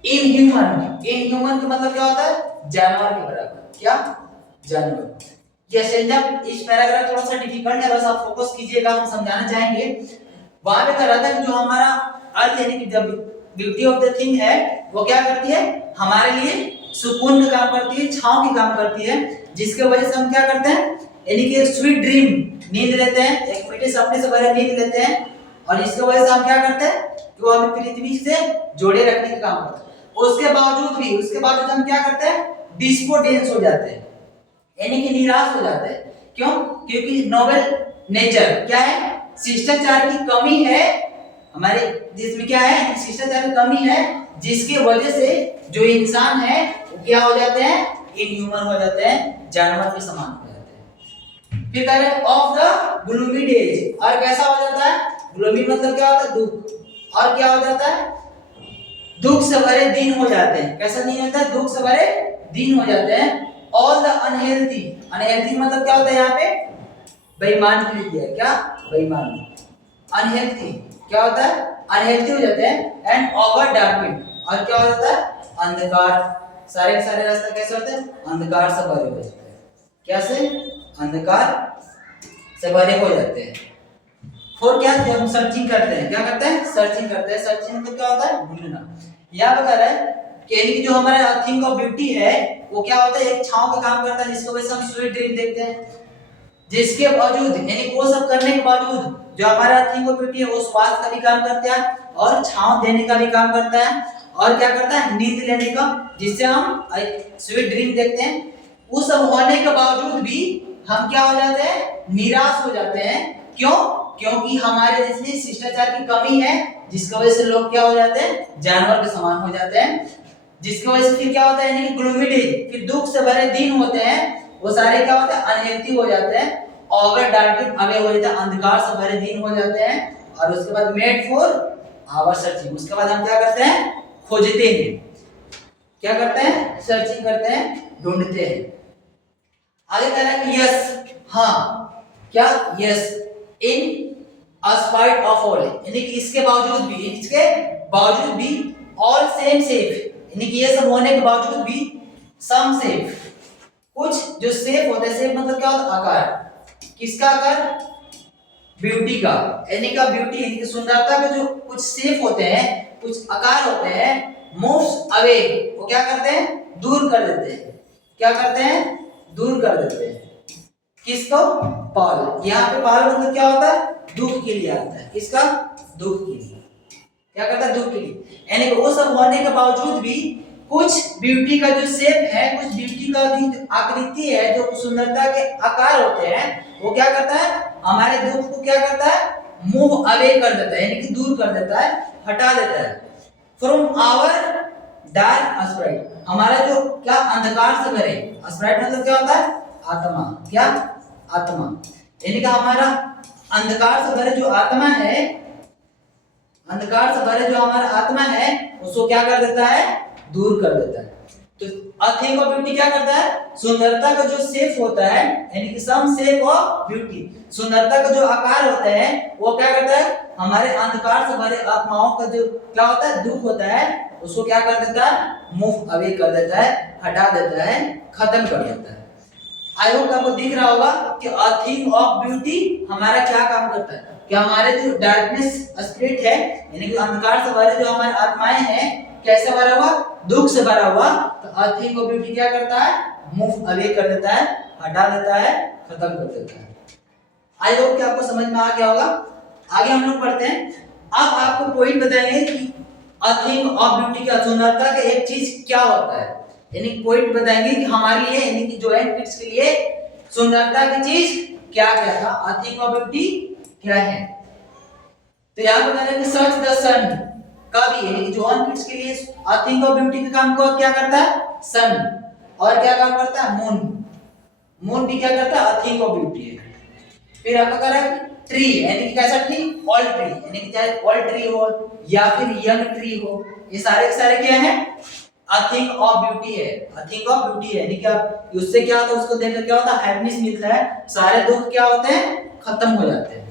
इनह्यूमन, इनह्यूमन का मतलब क्या होता है जानवर के बराबर, क्या जानवर। ये सेंटेंस इस पैराग्राफ थोड़ा सा डिफिकल्ट है, बस आप फोकस कीजिएगा, हम समझाना चाहेंगे। वहां पे कह रहा था कि जो हमारा अर्थ यानी कि जब ब्यूटी ऑफ द थिंग है वो क्या करती है हमारे लिए सुकून का काम करती है, छांव की काम करती है, जिसके वजह से हम क्या करते हैं यानी कि एक स्वीट ड्रीम नींद लेते हैं, एक मीठे सपने से भरे नींद लेते हैं, और इसके वजह से हम क्या करते हैं कि वो हमें पृथ्वी से जोड़े रखने का काम करता है। उसके बावजूद हम क्या करते हैं डिस्पोडेंस हो जाते हैं, यानी कि निराश हो जाते हैं। क्यों? क्योंकि नोबेल नेचर क्या है शिष्टाचार की कमी है, हमारे देश में क्या है शिष्टाचार की कमी है, जिसकी वजह से जो इंसान है वो क्या हो जाते हैं इनह्यूमन हो जाते हैं, जानवर के समान हो जाते हैं। फिर कह रहे हैं ऑफ द ग्लूमी डेज, और कैसा हो जाता है ग्लूमी मतलब क्या होता है दुख, और क्या हो जाता है दुख से भरे दिन हो जाते हैं। कैसा दिन होता है? दुख से भरे दिन हो जाते हैं। ऑल द अनहेल्थी, अनहेल्थी मतलब क्या होता है यहाँ पे? बेईमान के लिए दिया है। क्या? बेईमान। अनहेल्थी क्या होता है? अनहेल्थी हो जाते हैं। एंड ओवर डार्केंड, और क्या हो जाता है? अंधकार। सारे के सारे रास्ते कैसे होते हैं? अंधकार से भरे हो जाते हैं। क्या से? अंधकार से भरे हो जाते हैं। और क्या? जब हम सर्चिंग करते हैं, क्या करते हैं? सर्चिंग करते हैं। सर्चिंग मतलब क्या होता है? ढूंढना। यहाँ बता रहा है कि जो हमारा थिंग ऑफ ब्यूटी है वो क्या होता है? एक छांव का काम करता है, जिसको वैसे हम स्वीट ड्रीम देखते हैं। जिसके बावजूद, यानी वो सब करने के बावजूद जो हमारा थिंग ऑफ ब्यूटी है वो स्वास्थ्य का भी काम करता है और छांव देने का भी काम करता है, और क्या करता है? नींद लेने का, जिससे हम स्वीट ड्रीम देखते हैं। वो सब होने के बावजूद भी हम क्या हो जाते हैं? निराश हो जाते हैं। क्यों? क्योंकि हमारे देश में शिष्टाचार की कमी है, जिसकी वजह से लोग क्या हो जाते हैं? जानवर के समान हो जाते हैं। जिसकी वजह से फिर क्या होता है? यानी कि ग्लूमी डे, फिर दुख से भरे दिन होते हैं, वो सारे क्या होते हैं? अनहेल्थी हो जाते हैं। ओवर डार्केंड अवे हो जाता है, अंधकार से भरे दिन हो जाते हैं। और उसके बाद मेड फॉर आवर सर्चिंग, उसके बाद हम क्या करते हैं? खोजते हैं। क्या करते हैं? सर्चिंग करते हैं, ढूंढते हैं। आगे कह रहा है कि यस, हाँ, क्या? Yes, in spite of all, यानी कि इसके बावजूद भी, इसके बावजूद भी ऑल सेम सेफ, यानी कि ये सब होने के बावजूद भी सम सेफ, कुछ जो सेफ होते हैं। सेफ मतलब क्या होता है? आकार। किसका आकार? ब्यूटी का, यानी का ब्यूटी यानी कि सुंदरता के जो कुछ सेफ होते हैं, कुछ आकार होते हैं, मूव्स अवे, वो क्या करते हैं? दूर कर देते हैं। क्या करते हैं? दूर कर देते हैं। किसको? पाल। यहाँ पे पाल मतलब क्या होता है? दुख के लिए आता है। किसका? दुख के लिए। क्या करता है? दुख के लिए। यानी कि वो सब होने के बावजूद भी कुछ ब्यूटी का जो शेप है, कुछ ब्यूटी का भी जो आकृति है, जो सुंदरता के आकार होते हैं, वो क्या करता है? हमारे दुख को क्या करता है? मूव अवे कर देता है, यानी कि दूर कर देता है, हटा देता है। फ्रॉम आवर डार्क स्पिरिट, हमारा जो क्या? अंधकार से भरे। स्पिरिट मतलब क्या होता है? आत्मा। क्या? आत्मा। यानी कि हमारा अंधकार से भरे जो आत्मा है, अंधकार से भरे जो हमारा आत्मा है, उसको क्या कर देता है? दूर कर देता है। तो थिंग ऑफ ब्यूटी क्या करता है? सुंदरता का जो शेप होता है, यानी कि सम शेप ऑफ ब्यूटी, सुंदरता का जो आकार होता है, वो क्या करता है? हमारे अंधकार से भरे आत्माओं का जो क्या होता है? दुख होता है, उसको क्या कर देता है? मूव अवे कर देता है, हटा देता है, खत्म कर देता है। आई होप आपको दिख रहा होगा कि अ थिंग ऑफ ब्यूटी हमारा क्या काम करता है? कि हमारे जो डार्कनेस स्पिरिट है, यानी कि अंधकार से भरे जो हमारे आत्माएं हैं, कैसे भरा हुआ? दुख से भरा हुआ। तो अ थिंग ऑफ ब्यूटी क्या करता है? मूव अवे कर देता है, हटा देता है, खत्म कर देता है। आई होप कि आपको समझ में आ गया होगा। आगे हम लोग पढ़ते हैं। अब आपको पॉइंट बताएंगे कि अ थिंग ऑफ ब्यूटी का, सुंदरता का एक चीज क्या होता है, यानी पॉइंट बताएंगे कि हमारे लिए, यानी कि जॉइंट किड्स के लिए सुंदरता की चीज क्या क्या था, अ थिंग ऑफ ब्यूटी क्या है। तो यहाँ बता रहे हैं कि सर्च द सन का भी, यानी कि जॉइंट किड्स के लिए अ थिंग ऑफ ब्यूटी का काम को क्या करता है? सन। और क्या काम करता है? मून। मून भी क्या करता है? अ थिंग ऑफ ब्यूटी है। फिर आपका कह रहा है ट्री, यानी कि कैसा ट्री? ऑल ट्री, यानी कि चाहे ऑल ट्री हो या फिर यंग ट्री हो, ये सारे के सारे क्या है? अ थिंग ऑफ ब्यूटी है। अ थिंग ऑफ ब्यूटी है, यानी कि आप उससे क्या होता है? उसको देखकर क्या होता है? हैप्पीनेस मिलता है, सारे दुख क्या होते हैं? खत्म हो जाते हैं।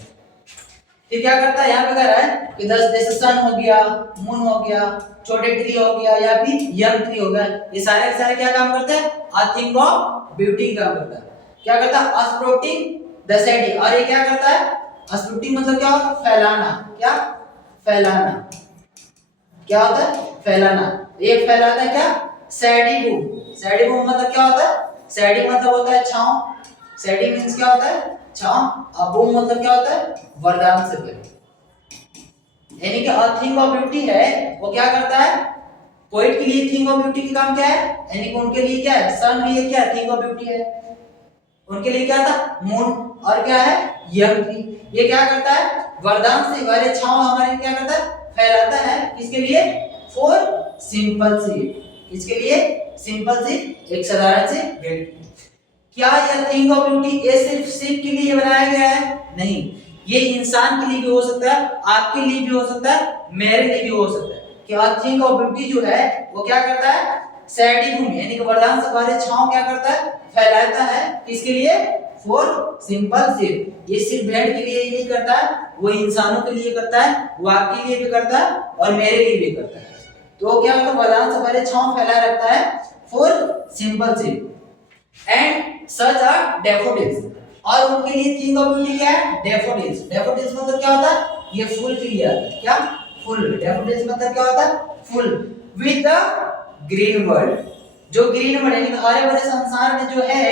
फिर क्या करता है? यहाँ पे कह रहा है कि जैसे सन हो गया, मून हो गया, छोटे ट्री हो गया या फिर यंग ट्री हो गया, ये सारे के सारे क्या काम करते हैं? अ थिंग ऑफ ब्यूटी काम करता है। क्या करता है? अस्प्रोटिंग द शेडी, और ये क्या करता है? अस्प्रोटिंग मतलब क्या होता है? फैलाना। क्या? फैलाना। क्या होता है? फैलाना। ये फैलाता है क्या? सैडी बूम। सैडी बूम मतलब क्या होता है? सैडी मतलब होता है छांव। सैडी मींस क्या होता है? छांव। और बूम मतलब क्या होता है? वरदान से भरे। यानी कि अ थिंग ऑफ ब्यूटी है, वो क्या करता है? पोएट के लिए थिंग ऑफ ब्यूटी का काम क्या है? यानी कि उनके लिए क्या है? सन भी है, क्या थिंग ऑफ ब्यूटी है। उनके लिए क्या था? मून। और क्या है? Young tree. ये क्या करता है? वरदान से भरे छांव हमारे क्या करता है? फैलाता है। किसके लिए? For simple seed. इसके लिए? सिंपल सीड, एक साधारण से भेड़। क्या यह थिंग ऑफ ब्यूटी ये सिर्फ सिर्फ के लिए बनाया गया है? नहीं, ये इंसान के लिए भी हो सकता है, आपके लिए भी हो सकता है, मेरे लिए भी हो सकता है। कि अ थिंग ऑफ ब्यूटी जो है वो क्या करता है, सैडी भूमि यानी कि वरदान से भरे छांव क्या करता है, फैलाता है। किसके लिए, फॉर सिंपल सिर्फ, ये सिर्फ भेड़ के लिए ही नहीं करता है, वो इंसानों के लिए करता है, वो आपके लिए भी करता है और मेरे लिए भी करता है। तो क्या होता है, वरदान से भरे छांव फैलाए रखता है फॉर सिंपल सिर्फ एंड सच आर डैफोडिल्स, और उनके लिए थिंग ऑफ ब्यूटी क्या है, डैफोडिल्स। डैफोडिल्स मतलब क्या होता है, ये फूल के लिए आता है, क्या फूल, डैफोडिल्स मतलब क्या होता है, फूल विद द ग्रीन वर्ल्ड, जो ग्रीन वर्ल्ड यानी हरे भरे संसार में जो है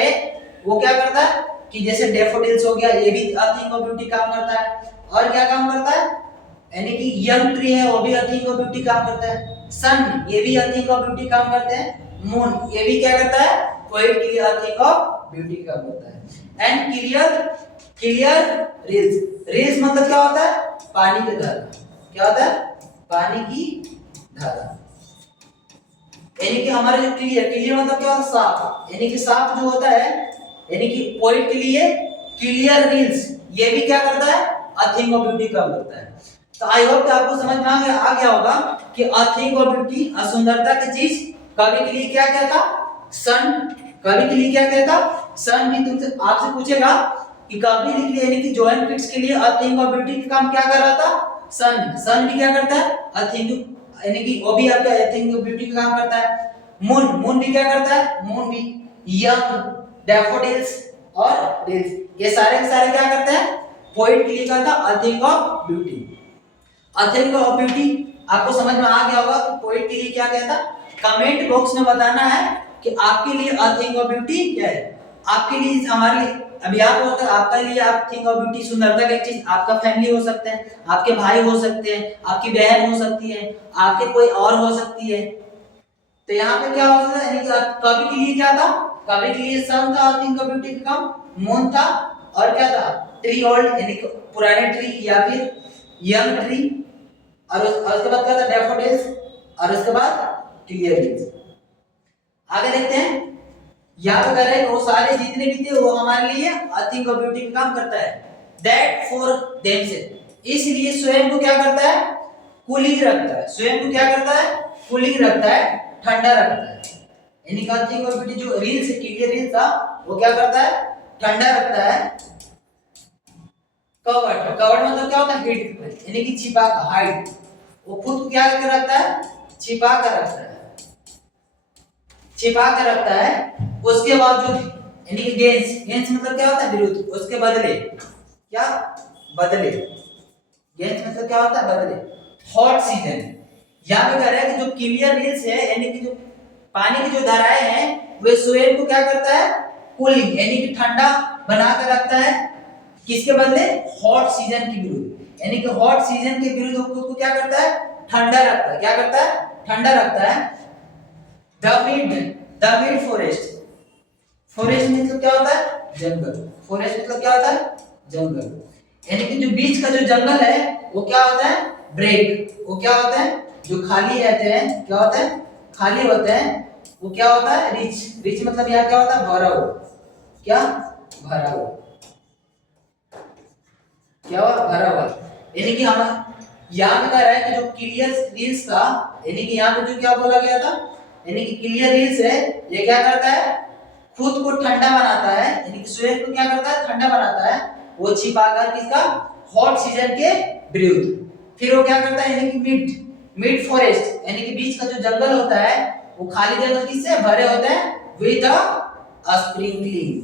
वो क्या करता है कि जैसे डैफोडिल्स हो गया, ये भी अ थिंग ऑफ ब्यूटी काम करता है। और क्या काम करता है, यानी कि यंग ट्री है वो भी अ थिंग ऑफ ब्यूटी काम करता है। सन ये भी अ थिंग ऑफ ब्यूटी काम करते हैं। मून ये भी क्या करता है, पोएट के लिए अ थिंग ऑफ ब्यूटी काम करता है। And clear clear reels, reels मतलब क्या होता है, पानी की धारा, क्या होता है, पानी की धारा, यानी कि हमारे जो क्लियर, क्लियर मतलब क्या होता है, साफ, यानी कि साफ जो होता है, यानी कि पोएट के लिए क्लियर रील्स ये भी क्या करता है, अ थिंग ऑफ ब्यूटी काम करता है। तो आई होप कि आपको समझ में आ गया होगा कि अ थिंग ऑफ ब्यूटी, सुंदरता की चीज, कवि के लिए क्या कहता, सन, कवि के लिए क्या कहता, सन। भी तुमसे आपसे पूछेगा कि कवि लिख लिया यानी कि जोएन किट्स के लिए अ थिंग ऑफ ब्यूटी का काम क्या कर रहा था, सन। सन भी क्या करता है, अ थिंग, यानी कि वो भी आपका आई थिंक ब्यूटी का काम करता है। मून, मून भी क्या करता है, मून भी यंग, डैफोडिल्स और रील्स, ये सारे के सारे क्या करते हैं, पोएट के लिए कहता है a thing of beauty. A thing of beauty आपको समझ में आ गया होगा कि पोएट के लिए क्या कहता। कमेंट बॉक्स में बताना है कि आपके लिए अ थिंग ऑफ ब्यूटी क्या है। आपके लिए, हमारे लिए, अभी आप होता है आपका लिए आप थिंग ऑफ ब्यूटी सुंदरता की चीज, आपका फैमिली हो सकते हैं, आपके भाई हो सकते हैं, आपकी बहन हो सकती है, आपके कोई और हो सकती है। तो यहाँ पे क्या हो सकता है, यानी कि कवि के लिए क्या था, कवि के लिए सन था थिंग ऑफ ब्यूटी का काम, मून था, और क्या था, ट्री ओल्ड यानी कि पुराने ट्री या फिर यंग ट्री, और उसके बाद क्या था, डैफोडिल्स, और उसके बाद क्लियर रील्स। आगे देखते हैं, यहाँ पे कह रहे हैं वो सारे जितने भी थे वो हमारे लिए अ थिंग ऑफ ब्यूटी का काम करता है। दैट फॉर देमसेल्फ, इसलिए स्वयं को क्या करता है, कूलिंग रखता है, स्वयं को क्या करता है, कूलिंग रखता है, ठंडा रखता है। यानी कि थिंग ऑफ ब्यूटी जो रील्स है, क्लियर रील्स था, वो क्या करता है, ठंडा रखता है। कवर्ड, कवर्ड मतलब क्या होता है, हिड, यानी कि छिपा कर, हाइड, वो खुद को क्या करके रखता है, छिपा कर रखता है, छिपा कर रखता है। उसके बावजूद यानी कि गेंस, गेंस मतलब क्या होता है, विरुद्ध, उसके बदले, क्या बदले, गेंस मतलब क्या होता है, बदले। हॉट सीजन, यहाँ पे कह रहा है कि जो क्लियर रील्स है यानी कि जो पानी की जो धाराएं हैं वे स्वयं को क्या करता है, कूलिंग यानी कि ठंडा बना कर रखता है। किसके बदले, हॉट सीजन के विरुद्ध, यानी कि हॉट सीजन के विरुद्ध वो खुद को क्या करता है, ठंडा रखता है, क्या करता है, ठंडा रखता है। द मिड फॉरेस्ट, फॉरेस्ट मतलब क्या होता है, जंगल, फॉरेस्ट मतलब क्या होता है, जंगल, यानी कि जो बीच का जो जंगल है वो क्या होता है, ब्रेक, वो क्या होता है, जो खाली रहते हैं, क्या होता है, खाली होते हैं, वो क्या होता है, रिच, रिच मतलब यहाँ क्या होता है, भरा हुआ, क्या भरा हुआ, क्या हुआ, भरा हुआ। यानी कि हम यहाँ पे कह रहा है कि जो क्लियर रील्स था, यानी कि यहाँ पे जो क्या बोला गया था, यानी कि क्लियर रील्स है, ये क्या करता है, खुद को ठंडा बनाता है, यानी कि स्वयं को क्या करता है, ठंडा बनाता है, वो छिपाकर किसका, हॉट सीजन के विरुद्ध। फिर वो क्या करता है, यानी कि मिड फॉरेस्ट, यानी कि बीच का जो जंगल होता है वो खाली जगह किससे भरे होते हैं, विद अ स्प्रिंकलिंग,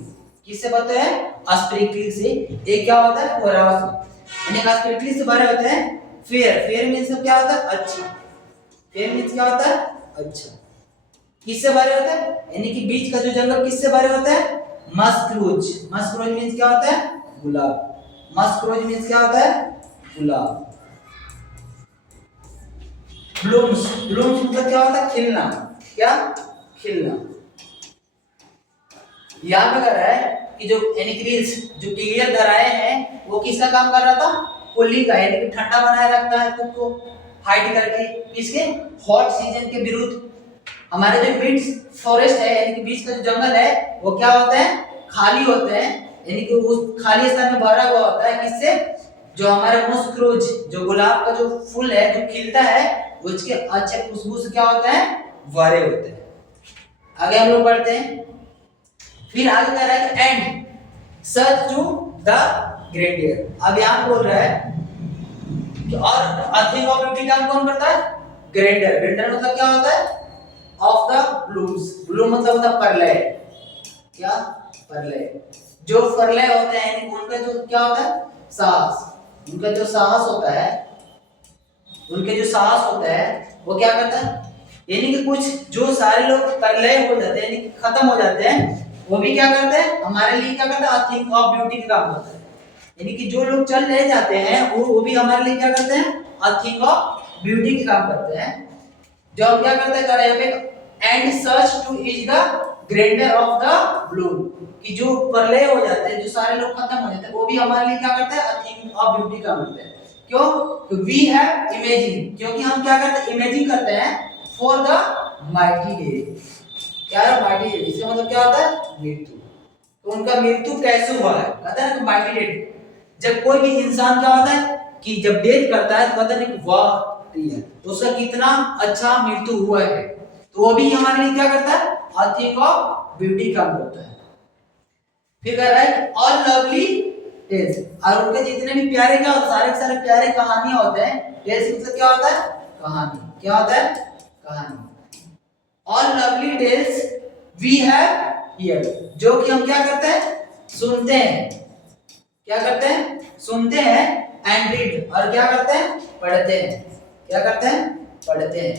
किससे भरते हैं, स्प्रिंकलिंग से। एक क्या होता है, फुहारा से, यानी स्प्रिंकलिंग से भरे होते हैं। फेयर, फेयर मींस क्या होता है, अच्छा, फेयर मींस क्या होता है, अच्छा। किससे भरे होते हैं, यानी कि बीच का जो जंगल किससे भरे होते हैं, मस्क्रोज, मस्क्रोज मींस क्या होता है, गुलाब, मस्क्रोज मींस क्या होता है, गुलाब। ब्लूम्स, ब्लूम्स मतलब क्या होता है, खिलना, क्या खिलना। यहाँ पे कर रहा है कि जो एनिक्रील्स, जो क्लियर धाराएं हैं वो किसका काम कर रहा था, कूलिंग का, यानी कि ठंडा बनाए रखता है खुद को हाइड करके, किसके, हॉट सीजन के विरुद्ध। हमारे जो मिड फॉरेस्ट है यानी कि बीच का जो जंगल है वो क्या होते हैं, खाली होते हैं, यानी कि उस खाली स्थान में भरा हुआ होता है, किससे, जो हमारे मस्क्रोज, जो गुलाब का जो फूल है जो खिलता है उसके अच्छे खुशबू से क्या होते हैं, भरे होते हैं। आगे हम लोग बढ़ते हैं। फिर आगे कह रहा है कि एंड सच टू द ग्रेडियर। अब यहाँ बोल रहा है कि और अ थिंग ऑफ ब्यूटी काम कौन करता है, ग्रेडर। ग्रेडर मतलब क्या होता है, ऑफ द ब्लूम्स। ब्लूम मतलब होता है परलय, क्या, परलय। जो परलय होते हैं यानी उनका जो क्या होता है, साहस। उनका जो साहस होता है, उनके जो साहस होता है वो क्या करता है, यानी कि कुछ जो सारे लोग परलय हो जाते हैं यानी कि खत्म हो जाते हैं, वो भी क्या करते हैं, हमारे लिए क्या करता है, अ थिंग ऑफ ब्यूटी का काम होता है। यानी कि जो लोग चल रहे जाते हैं वो भी हमारे लिए क्या करते हैं, अ थिंग ऑफ ब्यूटी का काम करते हैं। जो हम क्या करते हैं, कर रहे हैं and such two is the grader of the blue, कि जो परलय हो जाते हैं, जो सारे लोग खत्म हो जाते हैं, वो भी हमारे लिए क्या करते हैं, अ थिंग ऑफ ब्यूटी का करते हैं। क्यों, वी हैव इमेजिन, क्योंकि हम क्या करते हैं, इमेजिन करते हैं फॉर द माइटी डे। क्या है माइटी डे, इसका मतलब क्या होता है, मृत्यु। तो उनका मृत्यु कैसे हुआ है, कहते हैं ना माइटी डे। जब कोई भी इंसान क्या होता है कि जब डेथ करता है तो कहते हैं वाह तो उसका कितना अच्छा मृत्यु हुआ है, तो वो भी हमारे लिए क्या करता है, अ थिंग ऑफ ब्यूटी काम करता है। फिर कह रहा है ऑल लवली टेल्स, और उनके जितने भी प्यारे क्या होते हैं, सारे के सारे प्यारे कहानियां होते हैं। टेल्स मतलब क्या होता है, कहानी। क्या होता है, कहानी। All lovely tales we have hear, जो कि हम क्या करते हैं, सुनते हैं। क्या करते हैं, सुनते हैं। एंड रीड, और क्या करते हैं, पढ़ते हैं। क्या करते हैं, पढ़ते हैं।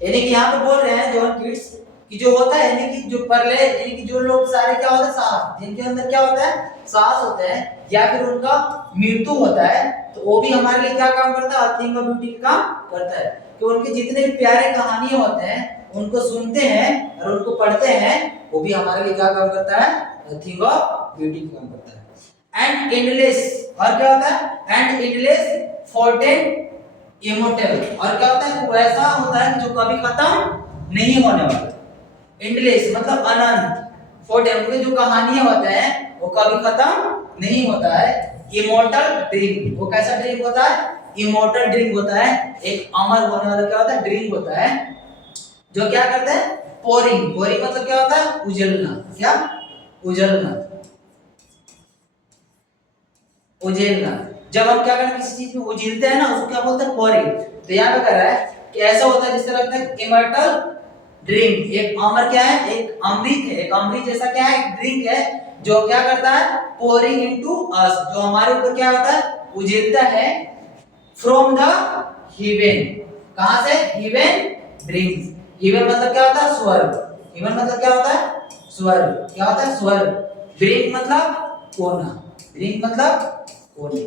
यानी कि यहाँ पे बोल रहे हैं जॉन किड्स कि जो होता है यानी कि जो परले यानी कि जो लोग सारे क्या होता है, सांस, जिनके अंदर क्या होता है, सांस होते हैं, या फिर उनका मृत्यु होता है, तो वो भी हमारे लिए क्या काम करता है, अ थिंग ऑफ ब्यूटी का काम करता है। कि उनके जितने भी प्यारे कहानियां होते हैं उनको सुनते हैं और उनको पढ़ते हैं, वो भी हमारे लिए क्या काम करता है, अ थिंग ऑफ ब्यूटी का काम करता है। एंड एंडलेस, और क्या होता है, एंड एंडलेस फॉर्टेन इमोर्टल, और क्या होता है, वो ऐसा होता है जो कभी खत्म नहीं होने वाला। एंडलेस मतलब अनंत, फॉर्टेन उनके जो कहानियां होते हैं वो कभी खत्म नहीं होता है। इमोर्टल ड्रीम, वो कैसा ड्रीम होता है, इमोर्टल ड्रीम होता है, एक अमर होने वाला क्या होता है, ड्रीम होता है। जो क्या करता है, पोरिंग, पोरिंग मतलब क्या होता है, उजलना। क्या, उजलना, उजेलना। जब हम क्या करते हैं, किसी चीज में उजीलते हैं ना, उसको क्या बोलते हैं, पोरिंग। तो यहाँ पे कर रहा है कि ऐसा होता है जिससे लगता है इमर्टल ड्रिंक, एक अमर क्या है, एक अमृत है, एक अमृत जैसा क्या है, एक ड्रिंक है, जो क्या करता है, पोरिंग इनटू अस, जो हमारे ऊपर क्या होता है, उजीलता है। फ्रॉम द हेवन, कहां से, हेवन ड्रिंक्स। हेवन मतलब क्या होता है, स्वर्ग। हेवन मतलब क्या होता है, स्वर्ग। क्या होता है, स्वर्ग। ड्रिंक मतलब कोना, ड्रिंक मतलब कोने।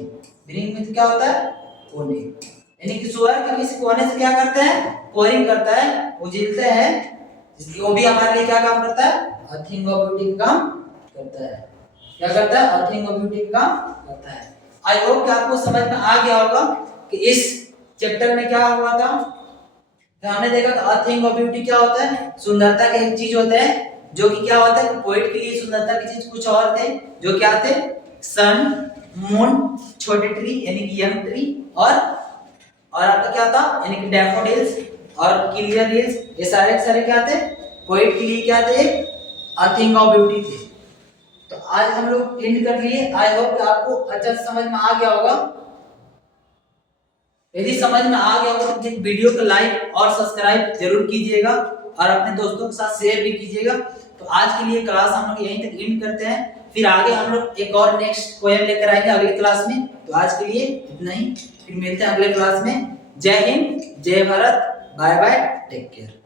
ड्रिंक में क्या होता है, कोने। यानी कि स्वर्ग के किसी कोने से क्या करते हैं, पोरिंग करता है, उजीलते हैं, इसलिए वो भी हमारे लिए क्या काम करता है, अ थिंग ऑफ ब्यूटी का काम करता है। क्या करता है, अ थिंग ऑफ ब्यूटी का काम करता है। आई होप कि आपको समझ में आ गया होगा कि इस चैप्टर में क्या हुआ था। तो हमने देखा कि अ थिंग ऑफ ब्यूटी क्या होता है, सुंदरता के एक चीज होते हैं, जो कि क्या होता है, पोएट के लिए सुंदरता की चीज कुछ और थे, जो क्या थे, सन, मून, छोटे ट्री यानी कि यंग ट्री, और आपका क्या था, यानी कि डैफोडिल्स और क्लियर हिल्स, ये सारे के सारे क्या थे, पोएट के लिए क्या थे, अ थिंग ऑफ ब्यूटी थे। तो आज हम लोग एंड कर लिए। आई होप कि आपको अच्छा समझ में आ गया होगा। यदि समझ में आ गया होगा तो वीडियो को लाइक और सब्सक्राइब जरूर कीजिएगा और अपने दोस्तों के साथ शेयर भी कीजिएगा। तो आज के लिए क्लास हम लोग यहीं तक एंड करते हैं, फिर आगे हम लोग एक और नेक्स्ट पोएम लेकर आएंगे अगली क्लास में। तो आज के लिए इतना ही, फिर मिलते हैं अगले क्लास में। जय हिंद, जय Bharat, bye bye, take care.